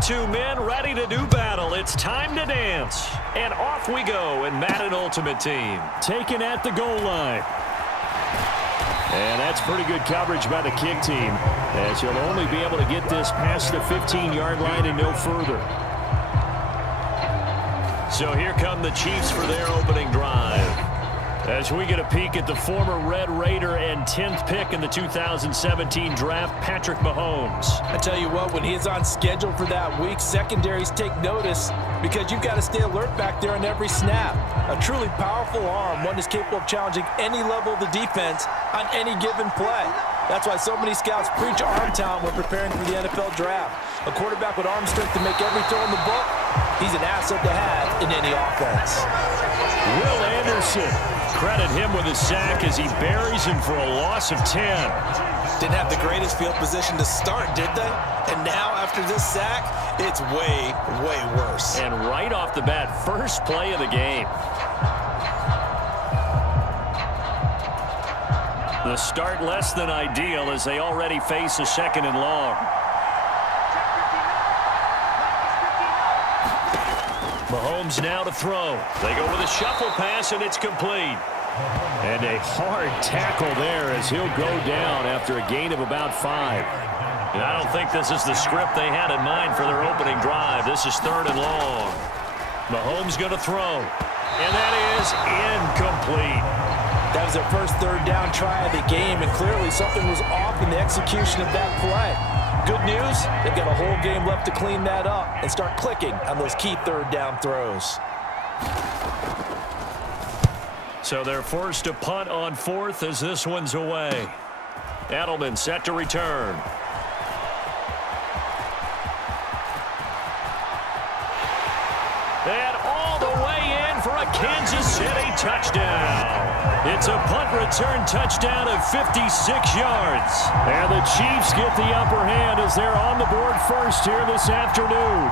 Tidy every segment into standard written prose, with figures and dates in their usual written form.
22 men ready to do battle. It's time to dance. And off we go in Madden Ultimate Team. Taken at the goal line. And that's pretty good coverage by the kick team, as you'll only be able to get this past the 15-yard line and no further. So here come the Chiefs for their opening drive. As we get a peek at the former Red Raider and 10th pick in the 2017 draft, Patrick Mahomes. I tell you what, when he is on schedule for that week, secondaries take notice because you've got to stay alert back there on every snap. A truly powerful arm, one that's capable of challenging any level of the defense on any given play. That's why so many scouts preach arm talent when preparing for the NFL draft. A quarterback with arm strength to make every throw in the book, he's an asset to have in any offense. Will Anderson. Credit him with a sack as he buries him for a loss of 10. Didn't have the greatest field position to start, did they? And now, after this sack, it's way, way worse. And right off the bat, first play of the game. The start less than ideal as they already face a 2nd and long. Mahomes now to throw. They go with a shuffle pass, and it's complete. And a hard tackle there as he'll go down after a gain of about 5. And I don't think this is the script they had in mind for their opening drive. This is 3rd and long. Mahomes going to throw. And that is incomplete. That was their first 3rd down try of the game, and clearly something was off in the execution of that play. Good news, they've got a whole game left to clean that up and start clicking on those key 3rd down throws. So they're forced to punt on 4th as this one's away. Edelman set to return. And all the way in for a Kansas City touchdown. It's a punt return touchdown of 56 yards. And the Chiefs get the upper hand as they're on the board first here this afternoon.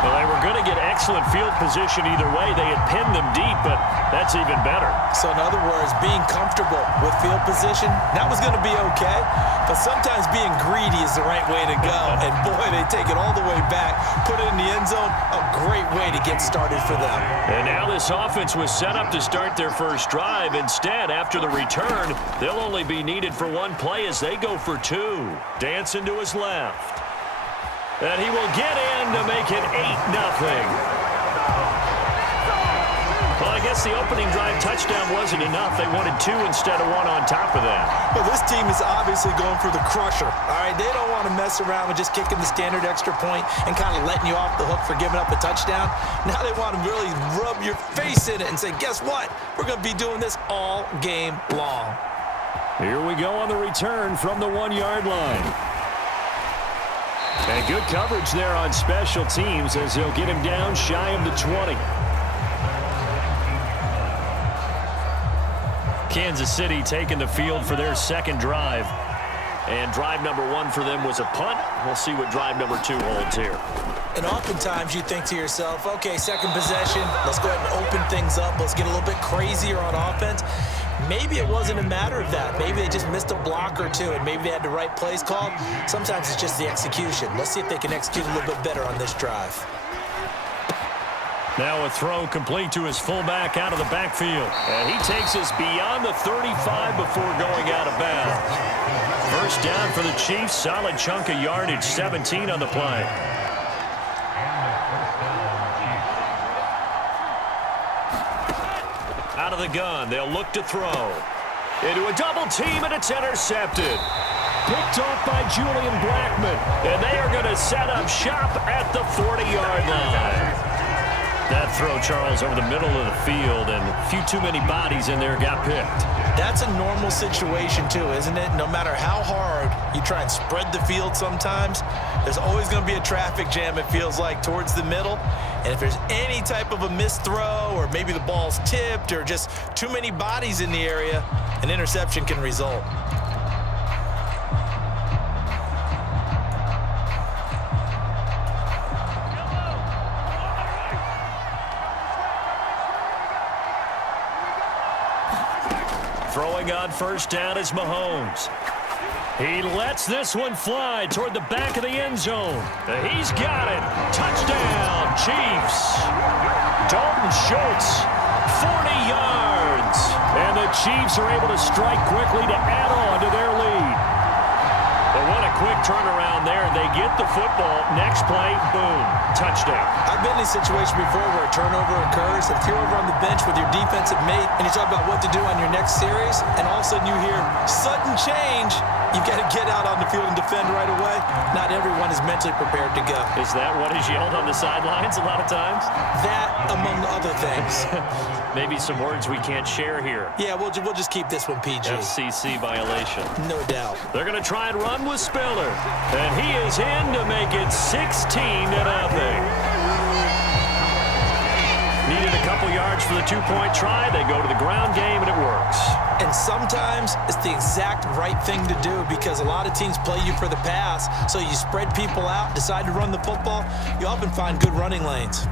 Well, they were going to get excellent field position either way. They had pinned them deep, but that's even better. So in other words, being comfortable with field position, that was going to be okay. But sometimes being greedy is the right way to go. And boy, they take it all the way back, put it in the end zone. A great way to get started for them. And now this offense was set up to start their first drive. Instead, after the return, they'll only be needed for 1 play as they go for 2. Dancing to his left. And he will get in to make it 8-0. Well, I guess the opening drive touchdown wasn't enough. They wanted 2 instead of 1 on top of that. Well, this team is obviously going for the crusher. All right, they don't want to mess around with just kicking the standard extra point and kind of letting you off the hook for giving up a touchdown. Now they want to really rub your face in it and say, guess what? We're going to be doing this all game long. Here we go on the return from the 1-yard line. And good coverage there on special teams as they'll get him down shy of the 20. Kansas City taking the field for their 2nd drive. And drive number 1 for them was a punt. We'll see what drive number 2 holds here. And oftentimes you think to yourself, okay, 2nd possession, let's go ahead and open things up. Let's get a little bit crazier on offense. Maybe it wasn't a matter of that. Maybe they just missed a block or 2, and maybe they had the right plays called. Sometimes it's just the execution. Let's see if they can execute a little bit better on this drive. Now a throw complete to his fullback out of the backfield. And he takes us beyond the 35 before going out of bounds. First down for the Chiefs. Solid chunk of yardage, 17 on the play. Out of the gun, they'll look to throw. Into a double team, and it's intercepted. Picked off by Julian Blackman. And they are going to set up shop at the 40-yard line. That throw, Charles, over the middle of the field, and a few too many bodies in there got picked. That's a normal situation, too, isn't it? No matter how hard you try and spread the field sometimes, there's always going to be a traffic jam, it feels like, towards the middle. And if there's any type of a missed throw, or maybe the ball's tipped, or just too many bodies in the area, an interception can result. Throwing on first down is Mahomes. He lets this one fly toward the back of the end zone. He's got it. Touchdown, Chiefs. Dalton Schultz, 40 yards. And the Chiefs are able to strike quickly to add on to their lead. But what a quick turnaround there. They get the football. Next play, boom, touchdown. I've been in a situation before where a turnover occurs. If you're over on the bench with your defensive mate and you talk about what to do on your next series, and all of a sudden you hear sudden change, you've got to get out on the field and defend right away. Not everyone is mentally prepared to go. Is that what is yelled on the sidelines a lot of times? That, among other things. Maybe some words we can't share here. Yeah, we'll just keep this one PG. FCC violation. No doubt. They're going to try and run with Spiller. And he is in to make it 16-0. Needed a couple yards for the two-point try. They go to the ground game, and it works. And sometimes it's the exact right thing to do because a lot of teams play you for the pass. So you spread people out, decide to run the football. You often find good running lanes.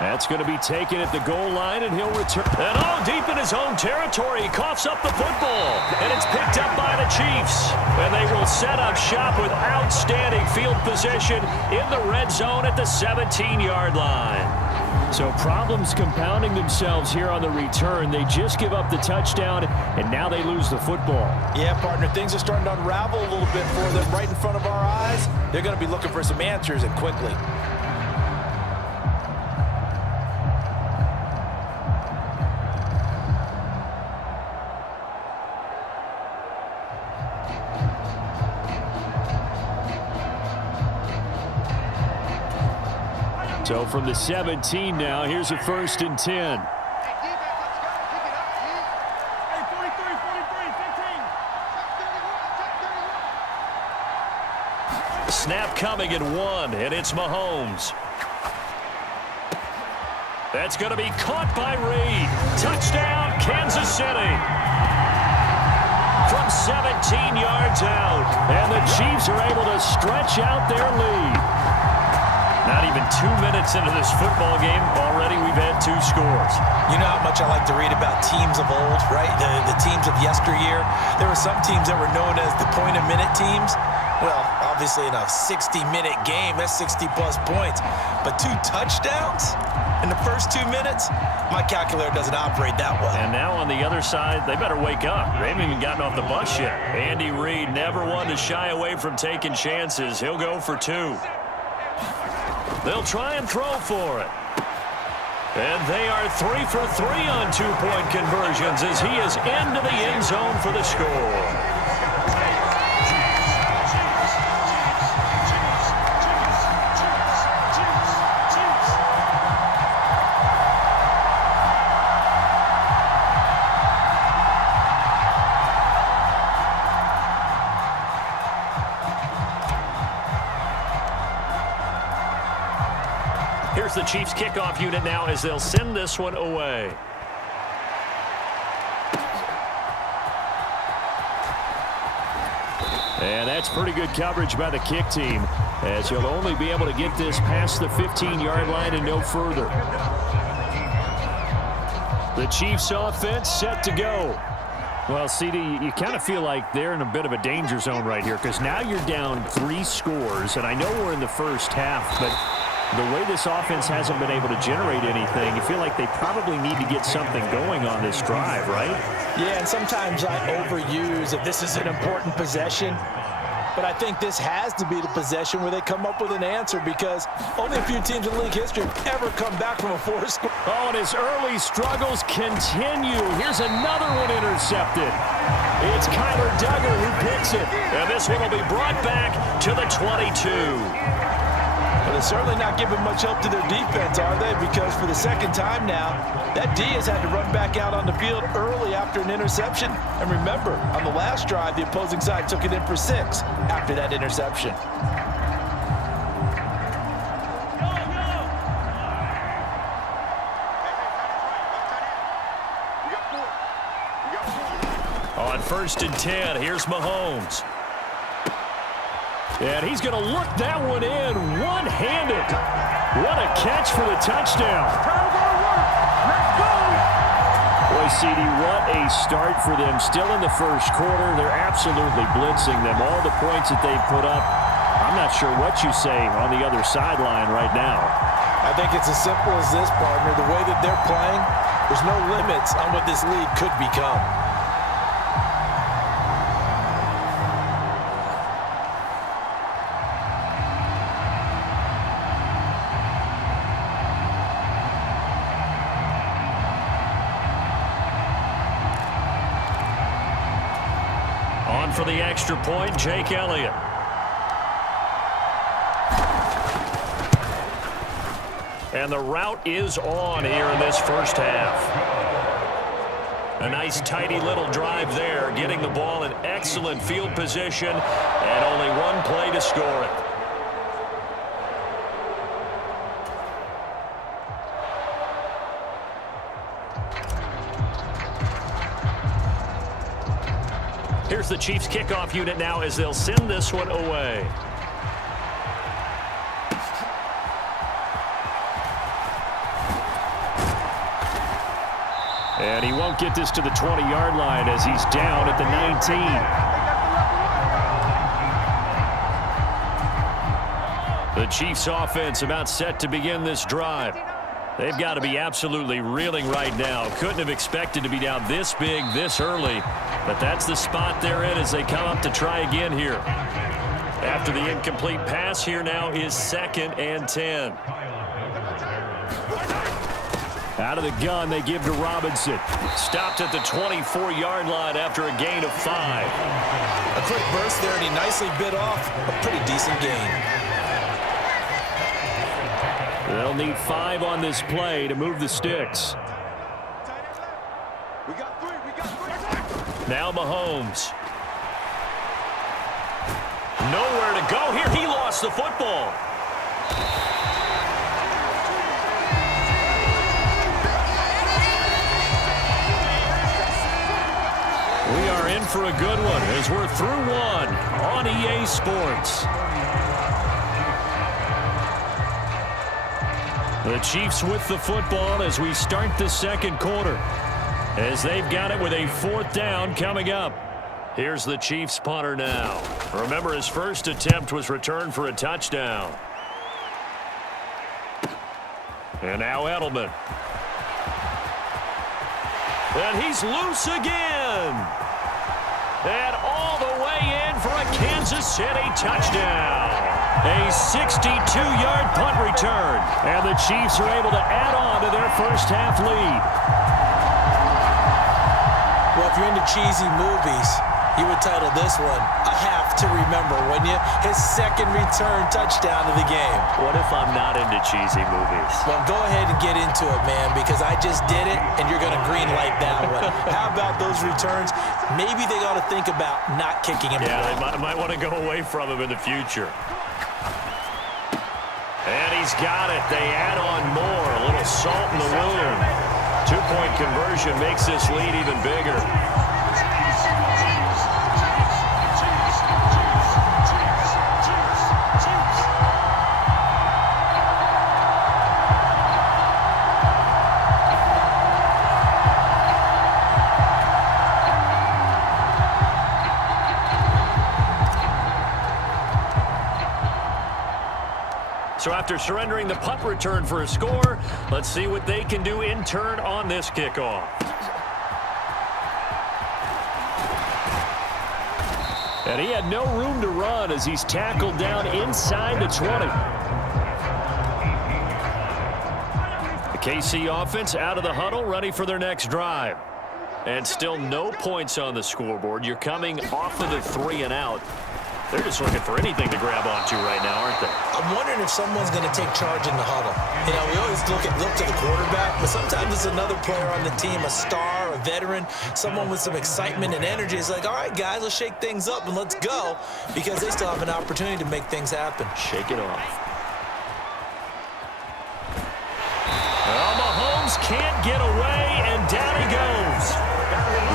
That's going to be taken at the goal line, and he'll return. And deep in his own territory, he coughs up the football. And it's picked up by the Chiefs. And they will set up shop with outstanding field position in the red zone at the 17-yard line. So problems compounding themselves here on the return. They just give up the touchdown, and now they lose the football. Yeah, partner, things are starting to unravel a little bit for them right in front of our eyes. They're going to be looking for some answers, and quickly. So from the 17 now, here's a 1st and 10. Snap coming at 1, and it's Mahomes. That's going to be caught by Reed. Touchdown, Kansas City. From 17 yards out, and the Chiefs are able to stretch out their lead. Not even 2 minutes into this football game, already we've had 2 scores. You know how much I like to read about teams of old, right? The teams of yesteryear. There were some teams that were known as the point-a-minute teams. Well, obviously in a 60-minute game, that's 60-plus points. But 2 touchdowns in the first 2 minutes? My calculator doesn't operate that well. And now on the other side, they better wake up. They haven't even gotten off the bus yet. Andy Reid never one to shy away from taking chances. He'll go for 2. They'll try and throw for it. And they are 3 for 3 on 2-point conversions as he is into the end zone for the score. Here's the Chiefs kickoff unit now as they'll send this one away. And that's pretty good coverage by the kick team, as you'll only be able to get this past the 15-yard line and no further. The Chiefs offense set to go. Well, CD, you kind of feel like they're in a bit of a danger zone right here because now you're down 3 scores, and I know we're in the first half, but the way this offense hasn't been able to generate anything, you feel like they probably need to get something going on this drive, right? Yeah, and sometimes I overuse that this is an important possession. But I think this has to be the possession where they come up with an answer because only a few teams in league history have ever come back from a 4-score. Oh, and his early struggles continue. Here's another one intercepted. It's Kyler Duggar who picks it. And this one will be brought back to the 22. But they're certainly not giving much help to their defense, are they? Because for the second time now, that D has had to run back out on the field early after an interception. And remember, on the last drive, the opposing side took it in for 6 after that interception. On 1st and 10, here's Mahomes. And he's going to look that one in one-handed. What a catch for the touchdown. Well, he CD, what a start for them. Still in the first quarter, they're absolutely blitzing them. All the points that they've put up, I'm not sure what you say on the other sideline right now. I think it's as simple as this, partner. The way that they're playing, there's no limits on what this lead could become. On for the extra point, Jake Elliott. And the route is on here in this first half. A nice, tidy little drive there, getting the ball in excellent field position, and only one play to score it. Here's the Chiefs kickoff unit now as they'll send this one away. And he won't get this to the 20-yard line as he's down at the 19. The Chiefs offense about set to begin this drive. They've got to be absolutely reeling right now. Couldn't have expected to be down this big this early. But that's the spot they're in as they come up to try again here. After the incomplete pass, here now is 2nd and 10. Out of the gun, they give to Robinson. Stopped at the 24-yard line after a gain of 5. A quick burst there, and he nicely bit off a pretty decent gain. They'll need 5 on this play to move the sticks. Now Mahomes. Nowhere to go here. He lost the football. We are in for a good one as we're through one on EA Sports. The Chiefs with the football as we start the second quarter, as they've got it with a 4th down coming up. Here's the Chiefs punter now. Remember, his first attempt was returned for a touchdown. And now Edelman. And he's loose again. And all the way in for a Kansas City touchdown. A 62-yard punt return. And the Chiefs are able to add on to their first half lead. Well, if you're into cheesy movies, you would title this one A Half to Remember, wouldn't you? His 2nd return touchdown of the game. What if I'm not into cheesy movies? Well, go ahead and get into it, man, because I just did it, and you're going to green light that one. How about those returns? Maybe they ought to think about not kicking him. Yeah, they might want to go away from him in the future. And he's got it. They add on more. A little salt in the wound. 2-point conversion makes this lead even bigger. So after surrendering the punt return for a score, let's see what they can do in turn on this kickoff. And he had no room to run as he's tackled down inside the 20. The KC offense out of the huddle, ready for their next drive. And still no points on the scoreboard. You're coming off of the 3 and out. They're just looking for anything to grab onto right now, aren't they? I'm wondering if someone's going to take charge in the huddle. You know, we always look to the quarterback, but sometimes it's another player on the team, a star, a veteran, someone with some excitement and energy. It's like, all right, guys, let's shake things up and let's go, because they still have an opportunity to make things happen. Shake it off. Well, Mahomes can't get away, and down he goes.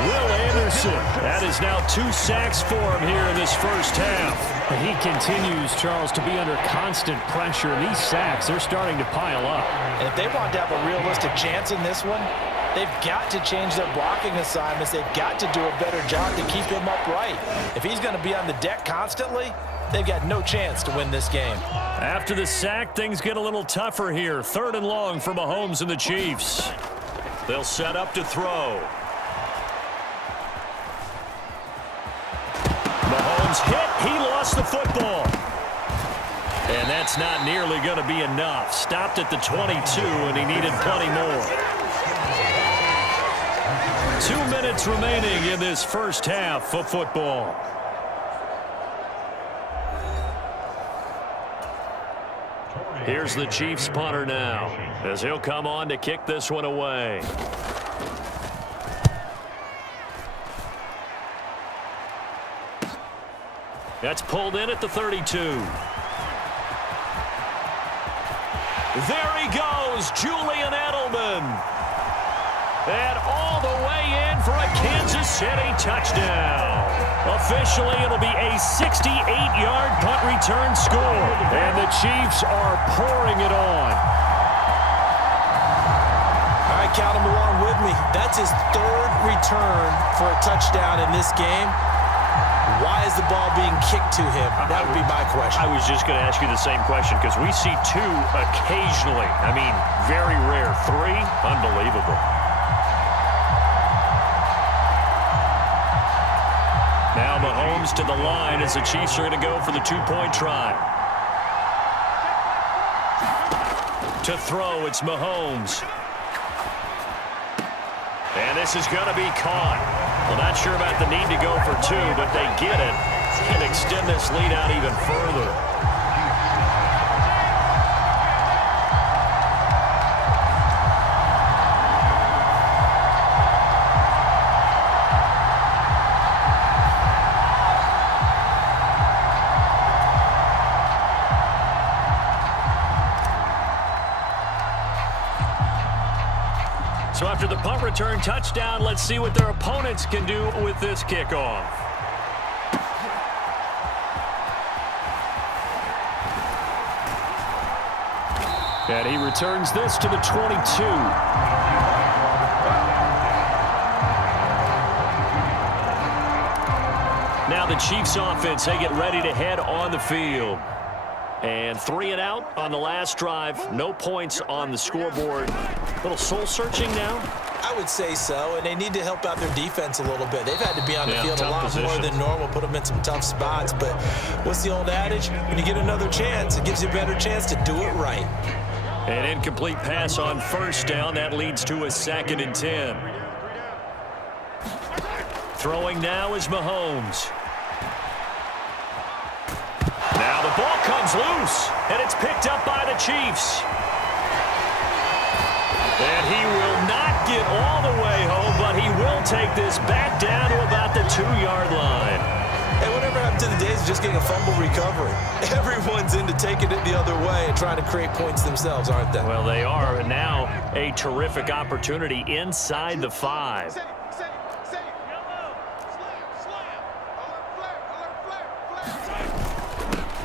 Will Anderson. That is now 2 sacks for him here in this first half. He continues, Charles, to be under constant pressure. And these sacks, they're starting to pile up. And if they want to have a realistic chance in this one, They've got to change their blocking assignments. They've got to do a better job to keep him upright. If he's going to be on the deck constantly, they've got no chance to win this game. After the sack, things get a little tougher here. 3rd and long for Mahomes and the Chiefs. They'll set up to throw. Mahomes hit. He lost the football. And that's not nearly going to be enough. Stopped at the 22, and he needed plenty more. 2 minutes remaining in this first half of football. Here's the Chiefs punter now, as he'll come on to kick this one away. That's pulled in at the 32. There he goes, Julian Edelman. And all the way in for a Kansas City touchdown. Officially, it'll be a 68-yard punt return score. And the Chiefs are pouring it on. All right, count him along with me. That's his 3rd return for a touchdown in this game. Why is the ball being kicked to him? That would be my question. I was just going to ask you the same question, because we see 2 occasionally. I mean, very rare. 3, unbelievable. Now Mahomes to the line as the Chiefs are going to go for the 2-point try. To throw, it's Mahomes. And this is going to be caught. Well, not sure about the need to go for 2, but they get it and extend this lead out even further. So after the punt return touchdown, let's see what their opponents can do with this kickoff. And he returns this to the 22. Now the Chiefs offense, they get ready to head on the field. And 3 and out on the last drive. No points on the scoreboard. A little soul-searching now? I would say so, and they need to help out their defense a little bit. They've had to be on the field a lot more than normal, put them in some tough spots. But what's the old adage? When you get another chance, it gives you a better chance to do it right. An incomplete pass on 1st down. That leads to a 2nd and 10. Throwing now is Mahomes. Now the ball comes loose, and it's picked up by the Chiefs. And he will not get all the way home, but he will take this back down to about the 2-yard line. Hey, whatever happened to the days of just getting a fumble recovery? Everyone's into taking it the other way and trying to create points themselves, aren't they? Well, they are, and now a terrific opportunity inside the 5.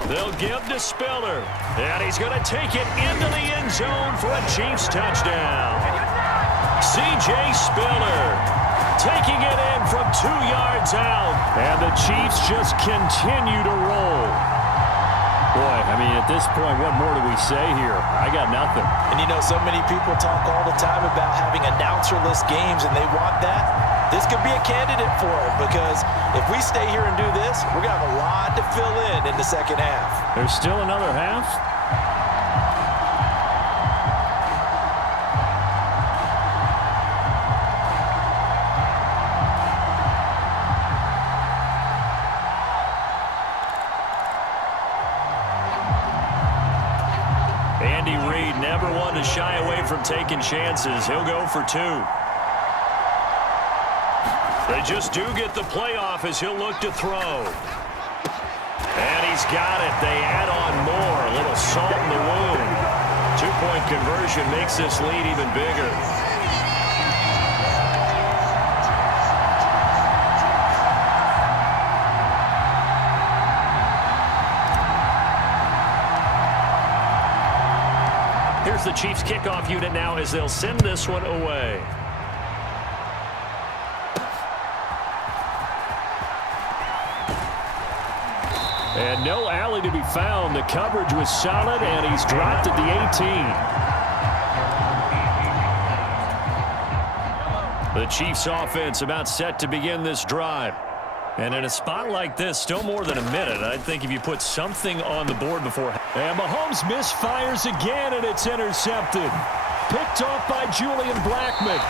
They'll give to Spiller, and he's going to take it into the end zone for a Chiefs touchdown. C.J. Spiller taking it in from 2 yards out, and the Chiefs just continue to roll. Boy, I mean, at this point, what more do we say here? I got nothing. And you know, so many people talk all the time about having announcer-less games, and they want that. This could be a candidate for it, because if we stay here and do this, we're going to have a lot to fill in the second half. There's still another half? Andy Reid never one to shy away from taking chances. He'll go for 2. They just do get the playoff as he'll look to throw. And he's got it. They add on more. A little salt in the wound. 2-point conversion makes this lead even bigger. Here's the Chiefs kickoff unit now as they'll send this one away. And no alley to be found. The coverage was solid, and he's dropped at the 18. The Chiefs offense about set to begin this drive. And in a spot like this, still more than a minute, I think if you put something on the board before. And Mahomes misfires again, and it's intercepted. Picked off by Julian Blackmon.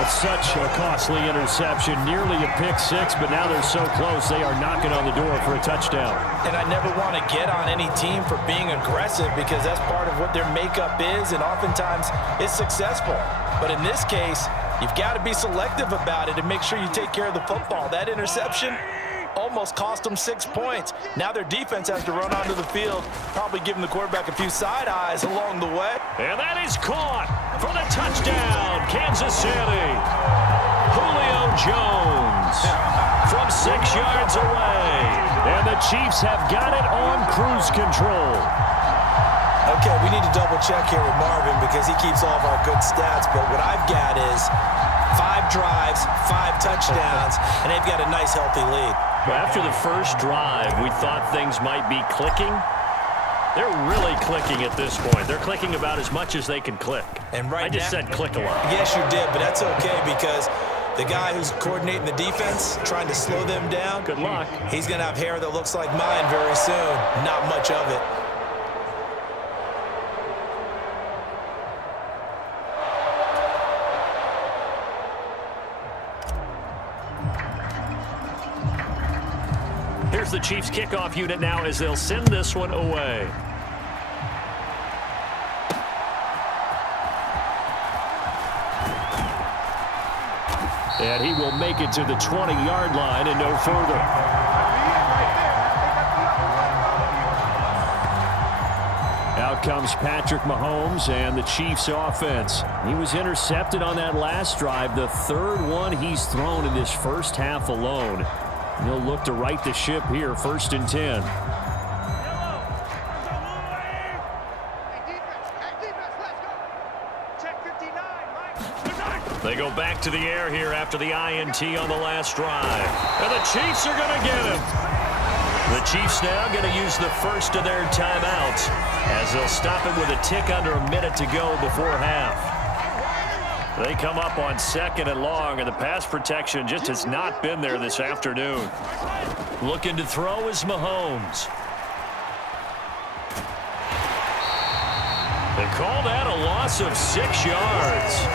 It's such a costly interception, nearly a pick six, but now they're so close they are knocking on the door for a touchdown. And I never want to get on any team for being aggressive because that's part of what their makeup is, and oftentimes it's successful. But in this case, you've got to be selective about it and make sure you take care of the football. That interception almost cost them 6 points. Now their defense has to run onto the field, probably giving the quarterback a few side eyes along the way. And that is caught for the touchdown, Kansas City. Julio Jones from 6 yards away. And the Chiefs have got it on cruise control. Okay, we need to double check here with Marvin because he keeps all of our good stats, but what I've got is 5 drives, 5 touchdowns, and they've got a nice, healthy lead. Well, after the first drive, we thought things might be clicking. They're really clicking at this point. They're clicking about as much as they can click. And right I just now, said click a lot. Yes, you did, but that's okay because the guy who's coordinating the defense, trying to slow them down, good luck. He's going to have hair that looks like mine very soon. Not much of it. Here's the Chiefs kickoff unit now as they'll send this one away. And he will make it to the 20-yard line and no further. Out comes Patrick Mahomes and the Chiefs offense. He was intercepted on that last drive, the 3rd one he's thrown in this first half alone. He'll look to right the ship here, 1st and 10. They go back to the air here after the INT on the last drive. And the Chiefs are going to get him. The Chiefs now going to use the first of their timeouts as they'll stop it with a tick under a minute to go before half. They come up on 2nd and long, and the pass protection just has not been there this afternoon. Looking to throw is Mahomes. They call that a loss of 6 yards.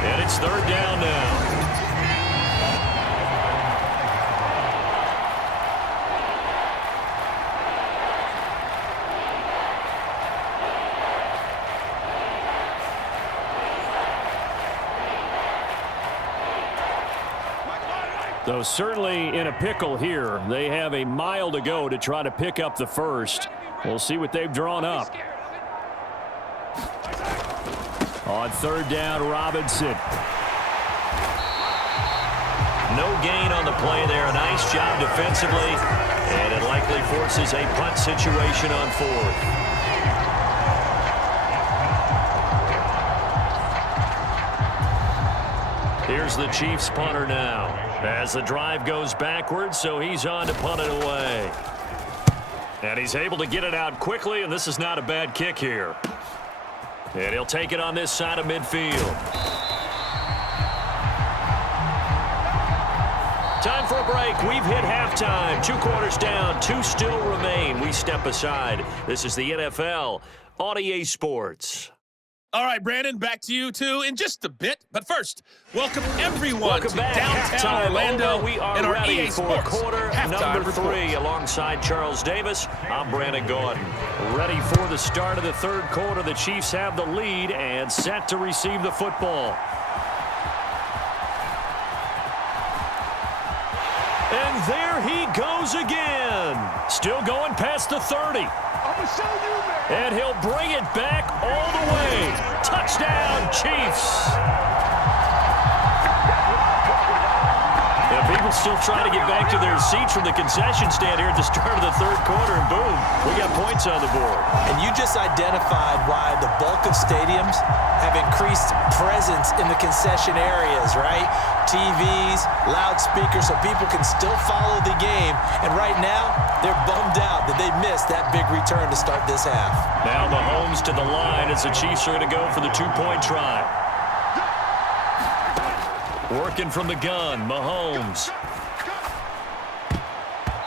And it's 3rd down now. Though certainly in a pickle here. They have a mile to go to try to pick up the first. We'll see what they've drawn up. On 3rd down, Robinson. No gain on the play there. A nice job defensively. And it likely forces a punt situation on 4th. Here's the Chiefs punter now. As the drive goes backwards, so he's on to punt it away. And he's able to get it out quickly, and this is not a bad kick here. And he'll take it on this side of midfield. Time for a break. We've hit halftime. 2 quarters down. 2 still remain. We step aside. This is the NFL on EA Sports. All right, Brandon, back to you, too, in just a bit. But first, welcome everyone to back. downtown Orlando. We are in our ready EA for Sports quarter number 3. Alongside Charles Davis, I'm Brandon Gordon. Ready for the start of the 3rd quarter. The Chiefs have the lead and set to receive the football. And there he goes again. Still going past the 30. And he'll bring it back all the way. Touchdown, Chiefs. If he People still trying to get back to their seats from the concession stand here at the start of the third quarter, and boom, we got points on the board. And you just identified why the bulk of stadiums have increased presence in the concession areas, right? TVs, loudspeakers, so people can still follow the game. And right now, they're bummed out that they missed that big return to start this half. Now Mahomes to the line as the Chiefs are going to go for the two-point try. Working from the gun, Mahomes.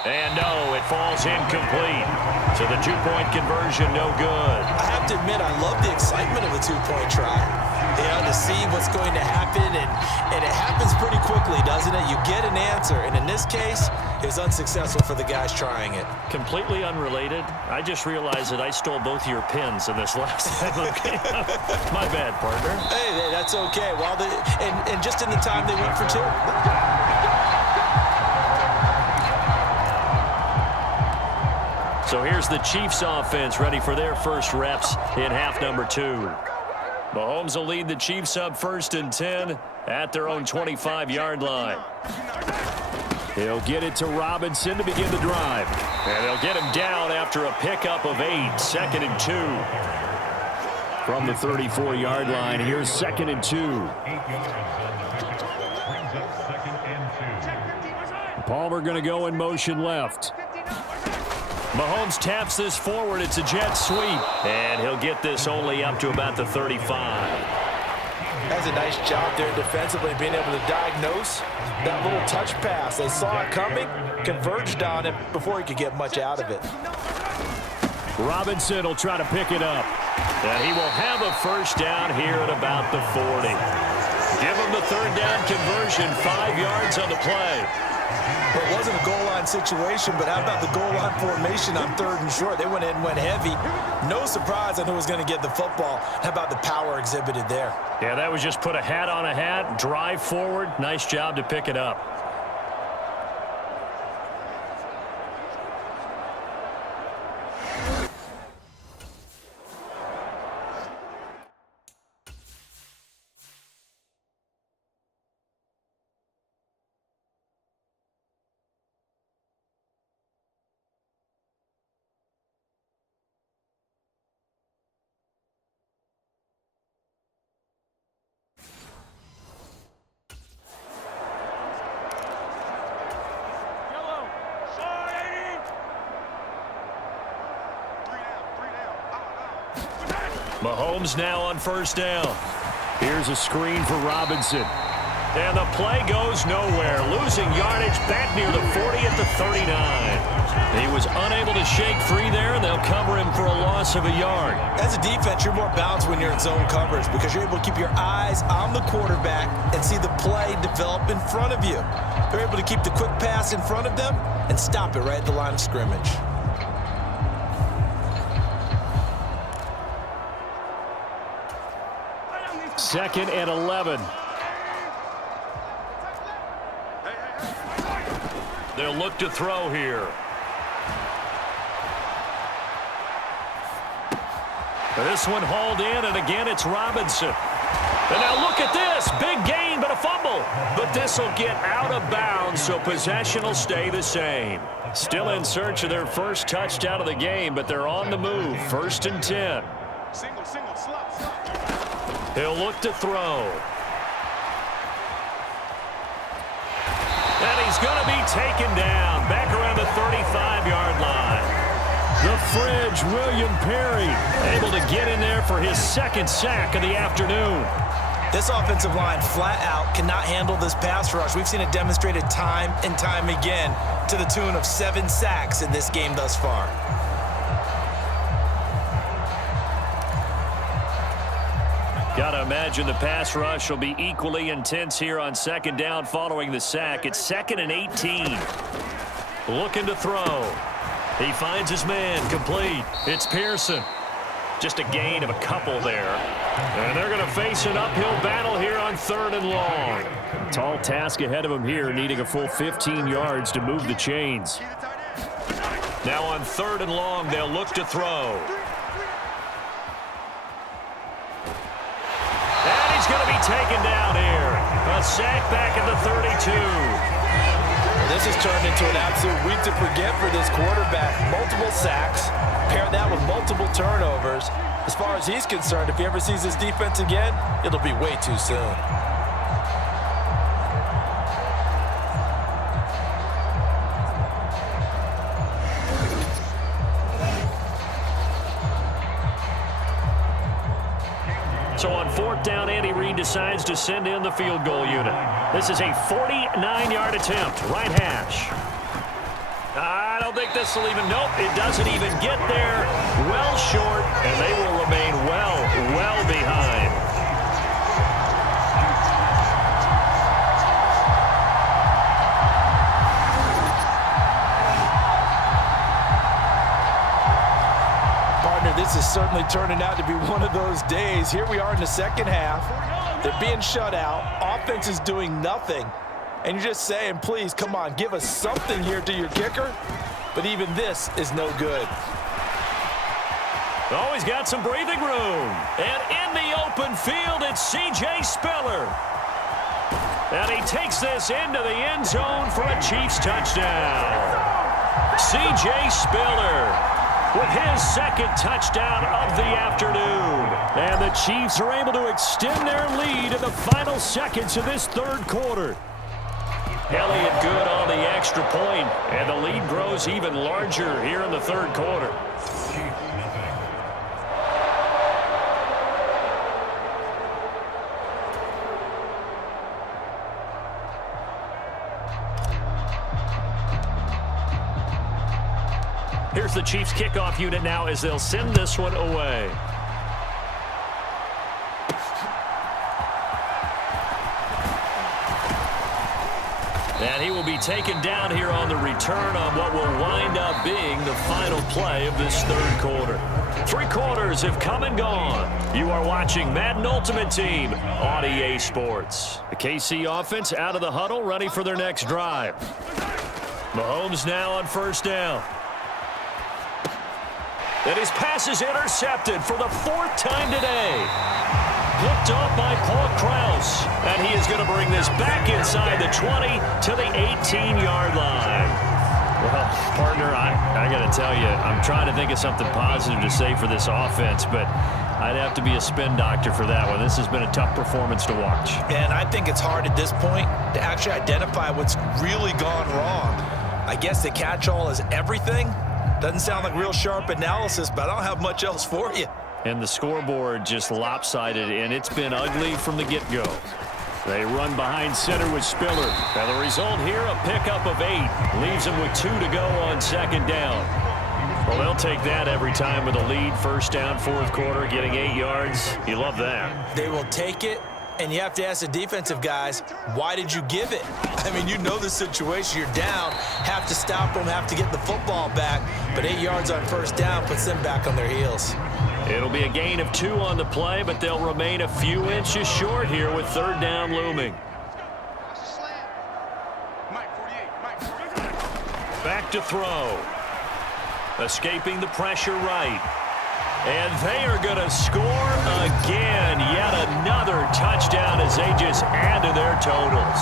And no, it falls incomplete. So the two-point conversion, no good. I have to admit, I love the excitement of the two-point try. You know, to see what's going to happen, and it happens pretty quickly, doesn't it? You get an answer, and in this case, it was unsuccessful for the guys trying it. Completely unrelated. I just realized that I stole both of your pins in this last game. My bad, partner. Hey, that's okay. Well, and just in the time they went for two. So here's the Chiefs offense ready for their first reps in half number 2. Mahomes will lead the Chiefs up 1st and 10 at their own 25-yard line. He'll get it to Robinson to begin the drive. And they'll get him down after a pickup of 8, 2nd and 2. From the 34-yard line, here's 2nd and 2. Palmer going to go in motion left. Mahomes taps this forward. It's a jet sweep. And he'll get this only up to about the 35. That's a nice job there defensively, being able to diagnose that little touch pass. They saw it coming, converged on it before he could get much out of it. Robinson will try to pick it up. And he will have a first down here at about the 40. Give him the third down conversion, 5 yards on the play. Well, it wasn't a goal line situation, but how about the goal line formation on 3rd and short? They went in and went heavy. No surprise on who was going to get the football. How about the power exhibited there? Yeah, that was just put a hat on a hat, drive forward. Nice job to pick it up. Mahomes now on first down. Here's a screen for Robinson. And the play goes nowhere. Losing yardage back near the 40 at the 39. He was unable to shake free there, and they'll cover him for a loss of a yard. As a defense, you're more balanced when you're in zone coverage because you're able to keep your eyes on the quarterback and see the play develop in front of you. They're able to keep the quick pass in front of them and stop it right at the line of scrimmage. Second and 11. They'll look to throw here. This one hauled in, and again it's Robinson. And now look at this. Big gain, but a fumble. But this will get out of bounds, so possession will stay the same. Still in search of their first touchdown of the game, but they're on the move. 1st and 10. He'll look to throw. And he's going to be taken down back around the 35-yard line. The Fridge, William Perry, able to get in there for his 2nd sack of the afternoon. This offensive line flat out cannot handle this pass rush. We've seen it demonstrated time and time again to the tune of 7 sacks in this game thus far. Got to imagine the pass rush will be equally intense here on 2nd down following the sack. It's 2nd and 18. Looking to throw. He finds his man, complete. It's Pearson. Just a gain of a couple there. And they're going to face an uphill battle here on 3rd and long. Tall task ahead of him here, needing a full 15 yards to move the chains. Now on 3rd and long, they'll look to throw. And he's going to be taken down here. A sack back at the 32. This has turned into an absolute week to forget for this quarterback. Multiple sacks, pair that with multiple turnovers. As far as he's concerned, if he ever sees this defense again, it'll be way too soon. So on 4th down, Andy Reid decides to send in the field goal unit. This is a 49-yard attempt, right hash. I don't think this will even, nope, it doesn't even get there. Well short, and they will remain well behind. This is certainly turning out to be one of those days. Here we are in the second half. They're being shut out. Offense is doing nothing. And you're just saying, please, come on, give us something here to your kicker. But even this is no good. Oh, he's got some breathing room. And in the open field, it's C.J. Spiller. And he takes this into the end zone for a Chiefs touchdown. C.J. Spiller with his second touchdown of the afternoon. And the Chiefs are able to extend their lead in the final seconds of this third quarter. Elliott good on the extra point, and the lead grows even larger here in the third quarter. Here's the Chiefs kickoff unit now as they'll send this one away. And he will be taken down here on the return on what will wind up being the final play of this third quarter. 3 quarters have come and gone. You are watching Madden Ultimate Team on EA Sports. The KC offense out of the huddle, ready for their next drive. Mahomes now on 1st down. And his pass is intercepted for the 4th time today. Picked off by Paul Krause. And he is going to bring this back inside the 20 to the 18-yard line. Well, partner, I got to tell you, I'm trying to think of something positive to say for this offense, but I'd have to be a spin doctor for that one. This has been a tough performance to watch. And I think it's hard at this point to actually identify what's really gone wrong. I guess the catch-all is everything. Doesn't sound like real sharp analysis, but I don't have much else for you. And the scoreboard just lopsided, and it's been ugly from the get-go. They run behind center with Spiller. And the result here, a pickup of 8. Leaves them with 2 to go on 2nd down. Well, they'll take that every time with a lead. 1st down, 4th quarter, getting 8 yards. You love that. They will take it. And you have to ask the defensive guys, why did you give it? I mean, you know the situation. You're down, have to stop them, have to get the football back. But 8 yards on 1st down puts them back on their heels. It'll be a gain of 2 on the play, but they'll remain a few inches short here with 3rd down looming. Back to throw. Escaping the pressure right. And they are going to score again. Yet another touchdown as they just add to their totals.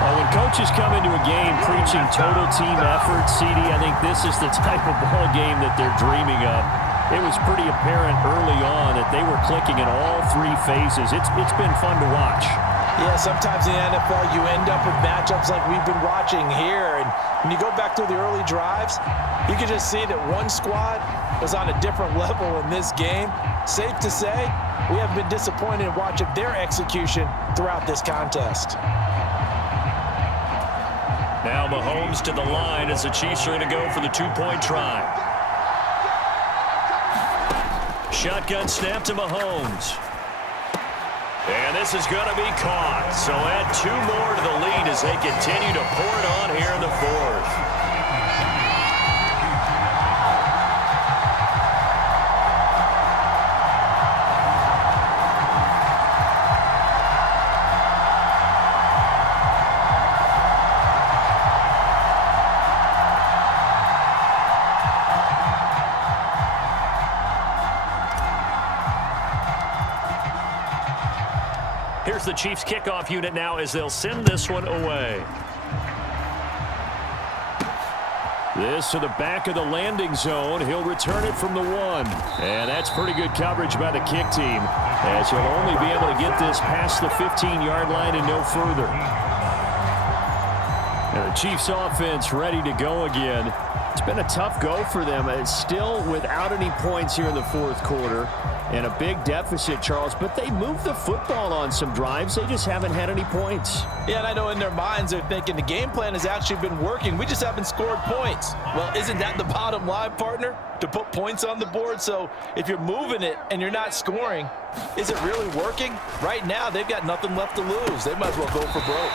Well, when coaches come into a game preaching total team effort, CD, I think this is the type of ball game that they're dreaming of. It was pretty apparent early on that they were clicking in all 3 phases. It's been fun to watch. Yeah, sometimes in the NFL you end up with matchups like we've been watching here. And when you go back to the early drives, you can just see that one squad was on a different level in this game. Safe to say, we have been disappointed in watching their execution throughout this contest. Now Mahomes to the line as the Chiefs are going to go for the 2-point try. Shotgun snap to Mahomes. And this is going to be caught. So add 2 more to the lead as they continue to pour it on here in the 4th. Here's the Chiefs kickoff unit now as they'll send this one away. This to the back of the landing zone. He'll return it from the 1. And that's pretty good coverage by the kick team, as he'll only be able to get this past the 15-yard line and no further. And the Chiefs offense ready to go again. It's been a tough go for them. It's still without any points here in the fourth quarter. And a big deficit, Charles, but they moved the football on some drives. They just haven't had any points. Yeah, and I know in their minds they're thinking the game plan has actually been working. We just haven't scored points. Well, isn't that the bottom line, partner? To put points on the board? So if you're moving it and you're not scoring, is it really working? Right now, they've got nothing left to lose. They might as well go for broke.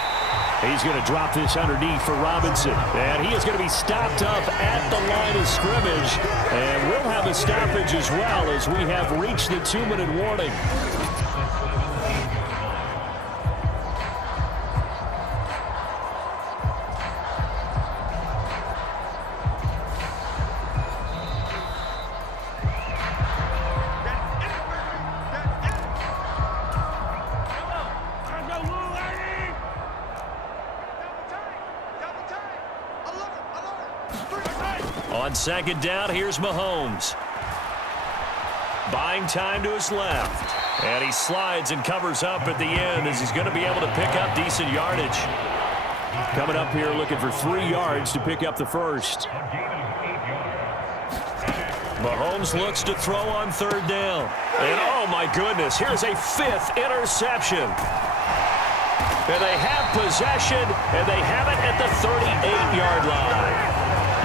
He's going to drop this underneath for Robinson. And he is going to be stopped up at the line of scrimmage. And we'll have a stoppage as well, as we have reached the 2-minute warning. On second down, here's Mahomes. Buying time to his left. And he slides and covers up at the end, as he's going to be able to pick up decent yardage. Coming up here looking for 3 yards to pick up the first. Mahomes looks to throw on third down. And oh my goodness, here's a 5th interception. And they have possession, and they have it at the 38-yard line.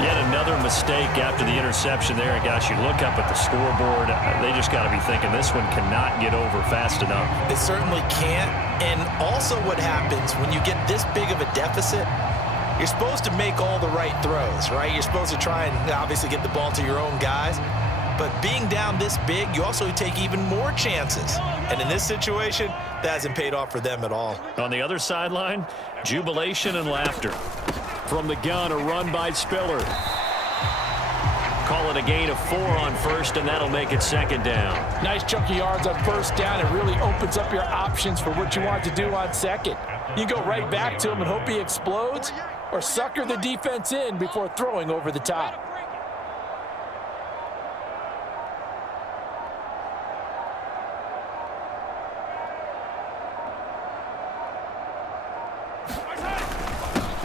Yet another mistake after the interception there. And gosh, you look up at the scoreboard, they just got to be thinking this one cannot get over fast enough. It certainly can't. And also what happens when you get this big of a deficit, you're supposed to make all the right throws, right? You're supposed to try and obviously get the ball to your own guys. But being down this big, you also take even more chances. And in this situation, that hasn't paid off for them at all. On the other sideline, jubilation and laughter. From the gun, a run by Spiller. Call it a gain of 4 on first, and that'll make it second down. Nice chunk of yards on first down. It really opens up your options for what you want to do on second. You go right back to him and hope he explodes, or sucker the defense in before throwing over the top.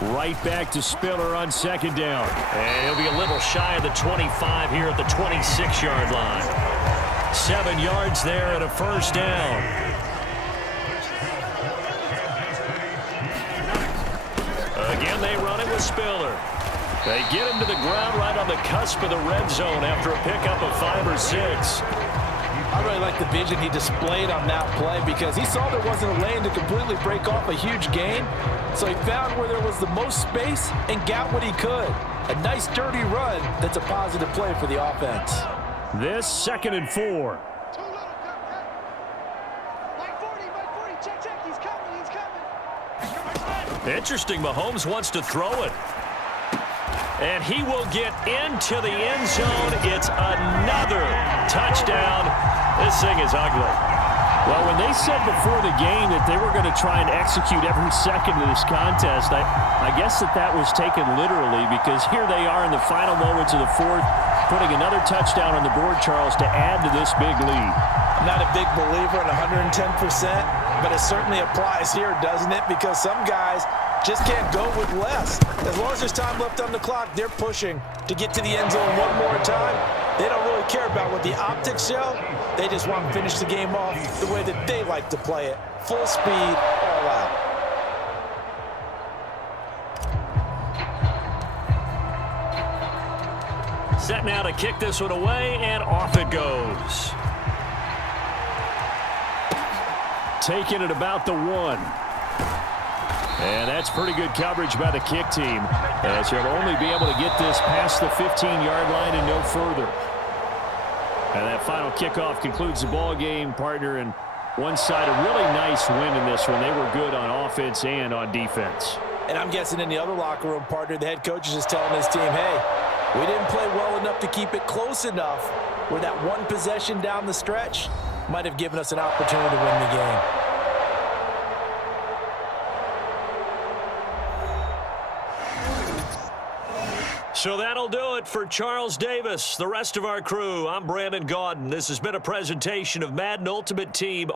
Right back to Spiller on second down. And he'll be a little shy of the 25 here at the 26-yard line. 7 yards there and a first down. Again, they run it with Spiller. They get him to the ground right on the cusp of the red zone after a pickup of 5 or 6. I really like the vision he displayed on that play, because he saw there wasn't a lane to completely break off a huge gain. So he found where there was the most space and got what he could. A nice dirty run that's a positive play for the offense. This 2nd and 4. Interesting, Mahomes wants to throw it. And he will get into the end zone. It's another touchdown. This thing is ugly. Well, when they said before the game that they were going to try and execute every second of this contest, I guess that was taken literally, because here they are in the final moments of the fourth, putting another touchdown on the board, Charles, to add to this big lead. I'm not a big believer in 110%, but it certainly applies here, doesn't it? Because some guys just can't go with less. As long as there's time left on the clock, they're pushing to get to the end zone one more time. They don't really care about what the optics show. They just want to finish the game off the way that they like to play it. Full speed, all out. Set now to kick this one away, and off it goes. Taking it about the 1. And that's pretty good coverage by the kick team, as he'll only be able to get this past the 15-yard line and no further. And that final kickoff concludes the ball game, partner, and one side a really nice win in this one. They were good on offense and on defense. And I'm guessing in the other locker room, partner, the head coach is just telling his team, hey, we didn't play well enough to keep it close enough where that one possession down the stretch might have given us an opportunity to win the game. So that'll do it for Charles Davis, the rest of our crew. I'm Brandon Gaudin. This has been a presentation of Madden Ultimate Team.